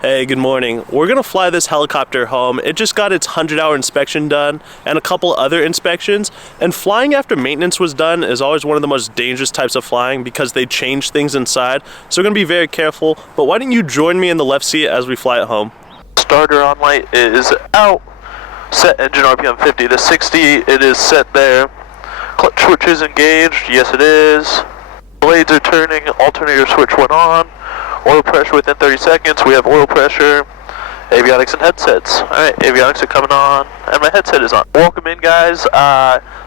Hey, good morning. We're gonna fly this helicopter home. It just got its 100-hour inspection done and a couple other inspections. And flying after maintenance was done is always one of the most dangerous types of flying because they change things inside. So we're gonna be very careful. But why don't you join me in the left seat as we fly it home? Starter on light is out. Set engine RPM 50 to 60. It is set there. Clutch switch is engaged. Yes, it is. Blades are turning. Alternator switch went on. Oil pressure within 30 seconds. We have oil pressure. Avionics and headsets. Alright, avionics are coming on. And my headset is on. Welcome in, guys.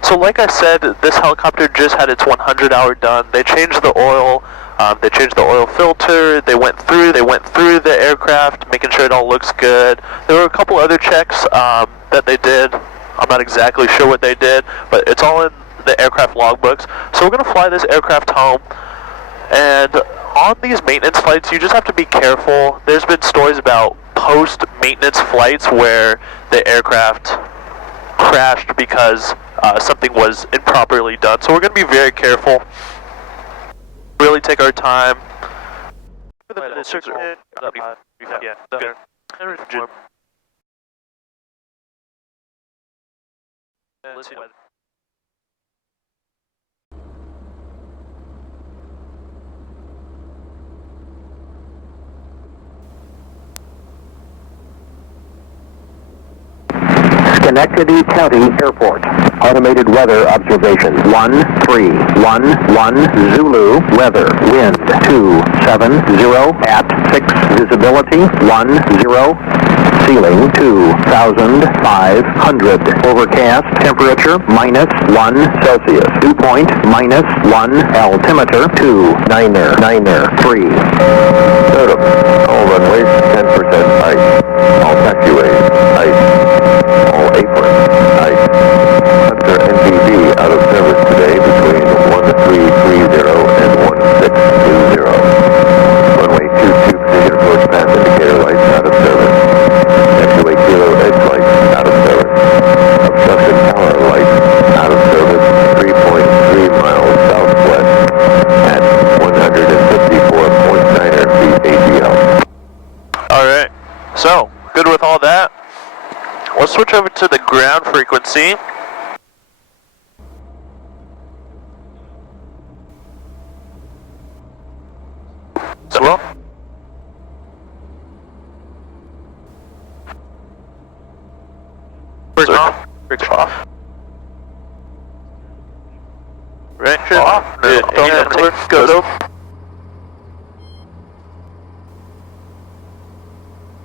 So like I said, this helicopter just had its 100-hour done. They changed the oil. They changed the oil filter. They went through the aircraft, making sure it all looks good. There were a couple other checks that they did. I'm not exactly sure what they did, but it's all in the aircraft logbooks. So we're going to fly this aircraft home. And on these maintenance flights, you just have to be careful. There's been stories about post-maintenance flights where the aircraft crashed because something was improperly done. So we're going to be very careful. Really take our time. Schenectady County Airport. Automated weather observation. 1311 Zulu. Weather. Wind 270 at 6. Visibility 10. Ceiling 2,500. Overcast. Temperature -1 Celsius. Dew point -1. Altimeter 2,993. Totem. All runways 10% ice. All taxiways ice. All aprons ice. Hunter NBD out of service today between 1330 and 1620. Runway 22 position approach path indicator lights out of service. Taxiway Kilo edge lights out of service. Obstruction tower lights out of service. 3.3 miles southwest at 154.9 feet ATL. Alright, so good with all that. Let's switch over to the ground frequency. So, friction off. Friction off. Goes up.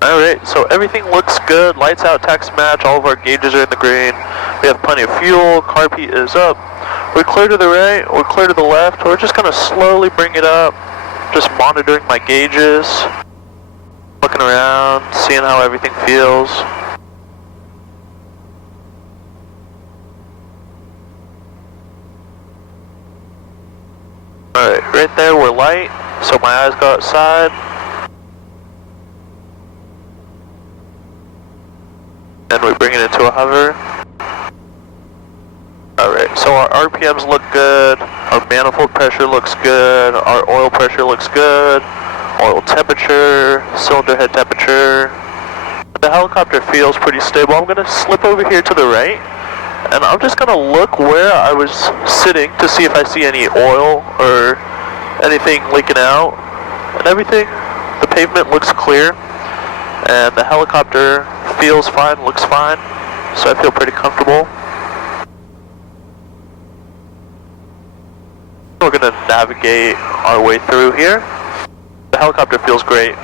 Alright, so everything looks good. Lights out, tax match, all of our gauges are in the green. We have plenty of fuel, carb heat is up. We're clear to the right, we're clear to the left. We're just gonna slowly bring it up. Just monitoring my gauges. Looking around, seeing how everything feels. Alright, right there we're light, so my eyes go outside. And we bring it into a hover. Alright, so our RPMs look good, our manifold pressure looks good, our oil pressure looks good, oil temperature, cylinder head temperature. The helicopter feels pretty stable. I'm going to slip over here to the right, and I'm just going to look where I was sitting to see if I see any oil or anything leaking out. And everything, the pavement looks clear, and the helicopter feels fine, looks fine, so I feel pretty comfortable. We're going to navigate our way through here. The helicopter feels great.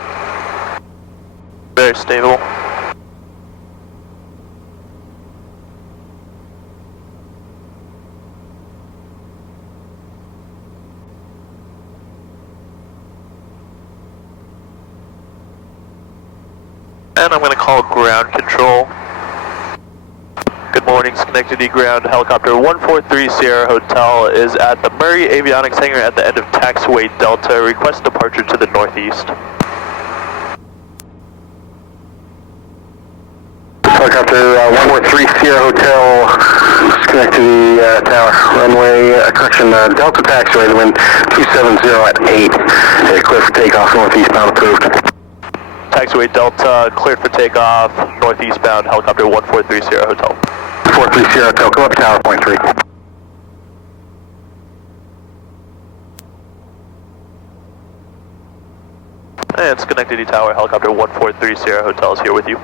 Very stable. And I'm going to call ground control. Good morning, Schenectady Ground. Helicopter 143 Sierra Hotel is at the Murray Avionics hangar at the end of taxiway Delta. Request departure to the northeast. Helicopter 143 Sierra Hotel, Schenectady Tower, runway, Delta taxiway, the wind 270 at 8. Clear for takeoff, northeastbound approved. Taxiway Delta, cleared for takeoff, northeastbound, helicopter 1430 Hotel. 430 Hotel, come up tower, point 3. And Schenectady Tower, helicopter 1430 Hotel is here with you.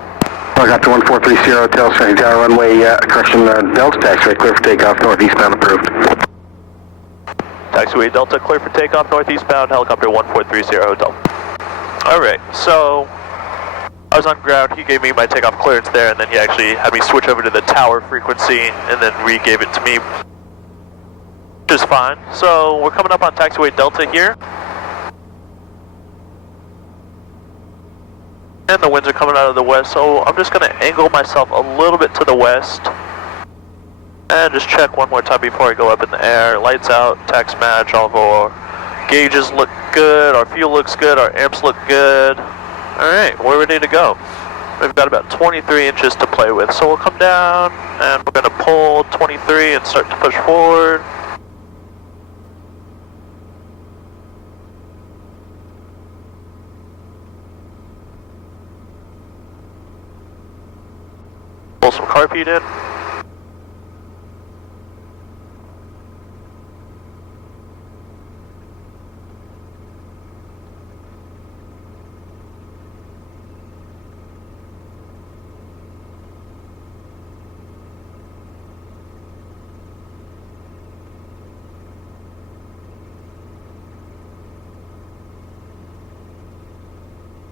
Helicopter 1430 Hotel, Schenectady Tower, runway, Delta taxiway, clear for takeoff, northeastbound approved. Taxiway Delta, clear for takeoff, northeastbound, helicopter 1430 Hotel. Alright, so I was on ground, he gave me my takeoff clearance there, and then he actually had me switch over to the tower frequency, and then re-gave it to me, which is fine. So we're coming up on Taxiway Delta here. And the winds are coming out of the west, so I'm just going to angle myself a little bit to the west. And just check one more time before I go up in the air. Lights out, tax match, all of our gauges look good, our fuel looks good, our amps look good. Alright, we're ready to go. We've got about 23 inches to play with, so we'll come down and we're going to pull 23 and start to push forward. Pull some carpet in.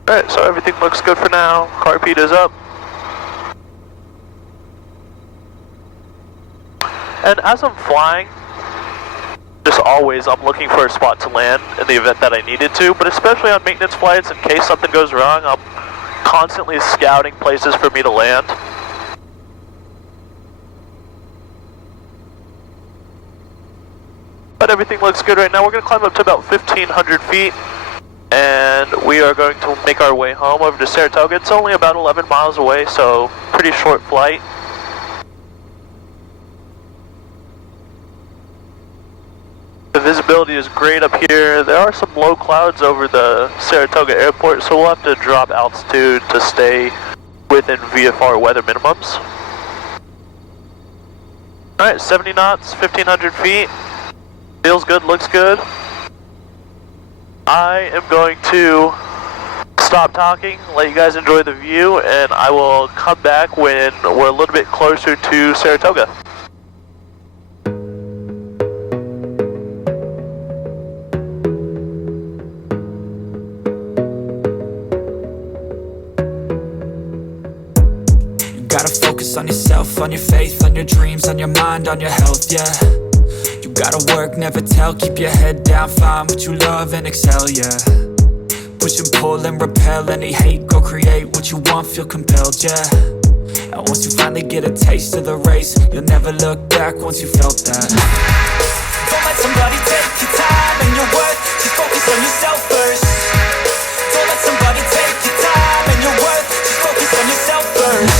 Alright, so everything looks good for now. Carpet is up. And as I'm flying, just always I'm looking for a spot to land in the event that I needed to, but especially on maintenance flights, in case something goes wrong, I'm constantly scouting places for me to land. But everything looks good right now. We're going to climb up to about 1,500 feet, and we are going to make our way home over to Saratoga. It's only about 11 miles away, so pretty short flight. The visibility is great up here. There are some low clouds over the Saratoga airport, so we'll have to drop altitude to stay within VFR weather minimums. Alright, 70 knots, 1,500 feet. Feels good, looks good. I am going to stop talking, let you guys enjoy the view, and I will come back when we're a little bit closer to Saratoga. Gotta focus on yourself, on your faith, on your dreams, on your mind, on your health, yeah. You gotta work, never tell, keep your head down, find what you love and excel, yeah. Push and pull and repel any hate, go create what you want, feel compelled, yeah. And once you finally get a taste of the race, you'll never look back once you felt that. Don't let somebody take your time and your worth, just focus on yourself first. Don't let somebody take your time and your worth, just focus on yourself first.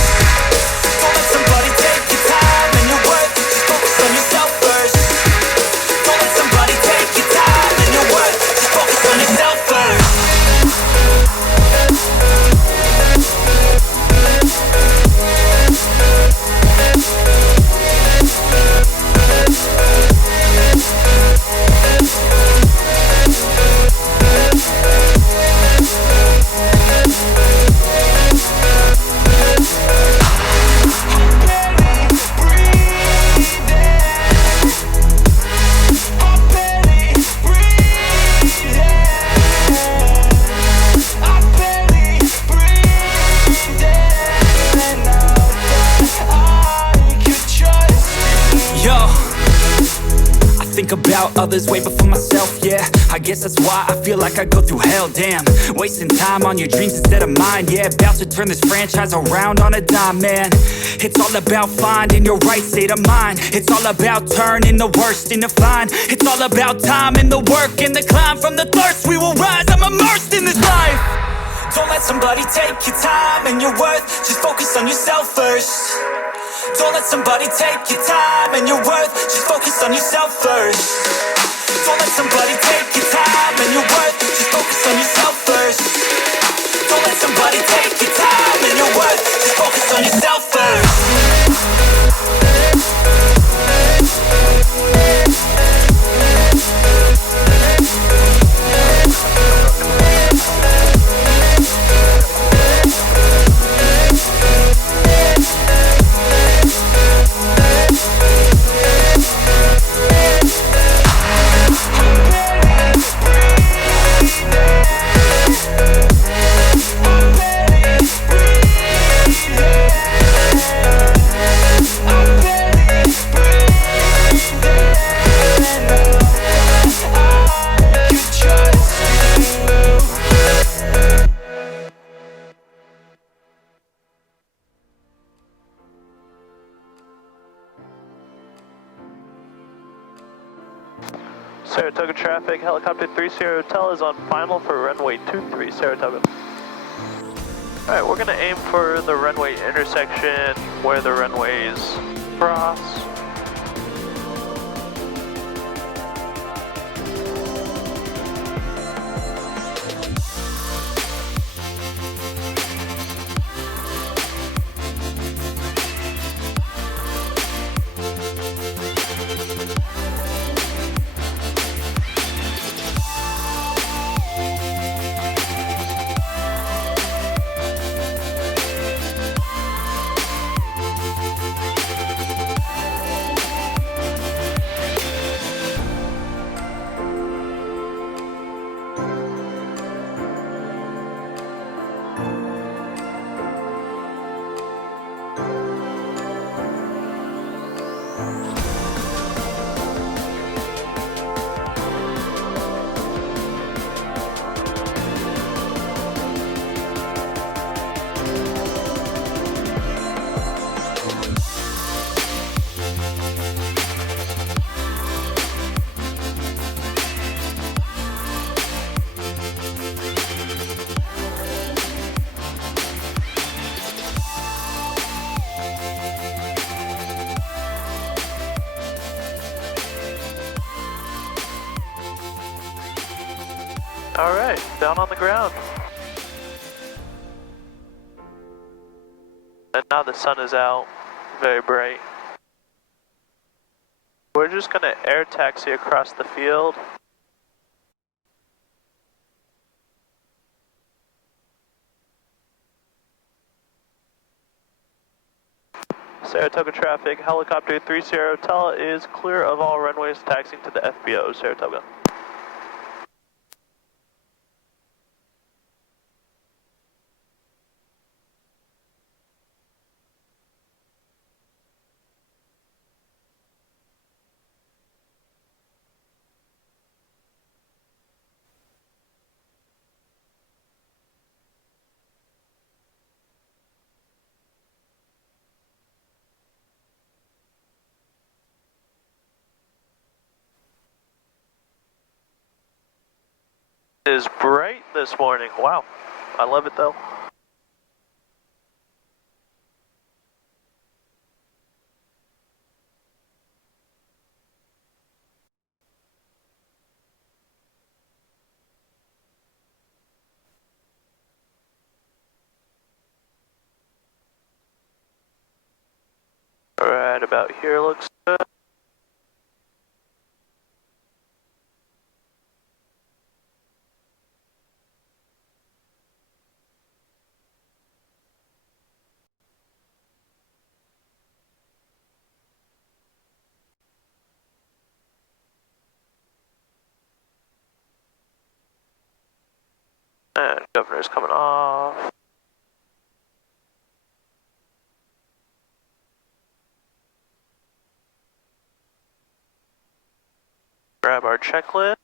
About others way before myself, yeah. I guess that's why I feel like I go through hell, damn. Wasting time on your dreams instead of mine, yeah. About to turn this franchise around on a dime, man. It's all about finding your right state of mind. It's all about turning the worst into fine. It's all about time and the work and the climb. From the thirst we will rise, I'm immersed in this life. Don't let somebody take your time and your worth, just focus on yourself first. Don't let somebody take your time and your worth, just focus on yourself first. Don't let somebody take your time and your worth, just focus on yourself first. Don't let somebody take your time and your worth. Just focus on yourself first. Saratoga traffic, helicopter 30 Hotel is on final for runway 23 Saratoga. Alright, we're gonna aim for the runway intersection where the runways cross. Alright, down on the ground. And now the sun is out, very bright. We're just gonna air taxi across the field. Saratoga traffic, helicopter 30 Hotel is clear of all runways taxiing to the FBO, Saratoga. It is bright this morning. Wow, I love it though. Alright, about here looks good. And governor's coming off. Grab our checklist.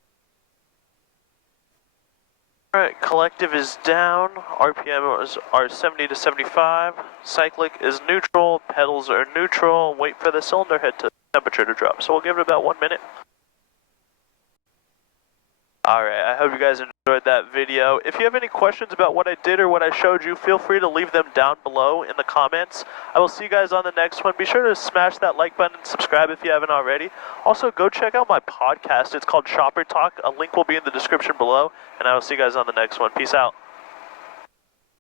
Alright, collective is down. RPM are 70 to 75. Cyclic is neutral. Pedals are neutral. Wait for the cylinder head temperature to drop. So we'll give it about 1 minute. Alright, I hope you guys enjoyed that video. If you have any questions about what I did or what I showed you, feel free to leave them down below in the comments. I will see you guys on the next one. Be sure to smash that like button and subscribe if you haven't already. Also, go check out my podcast. It's called Chopper Talk. A link will be in the description below. And I will see you guys on the next one. Peace out.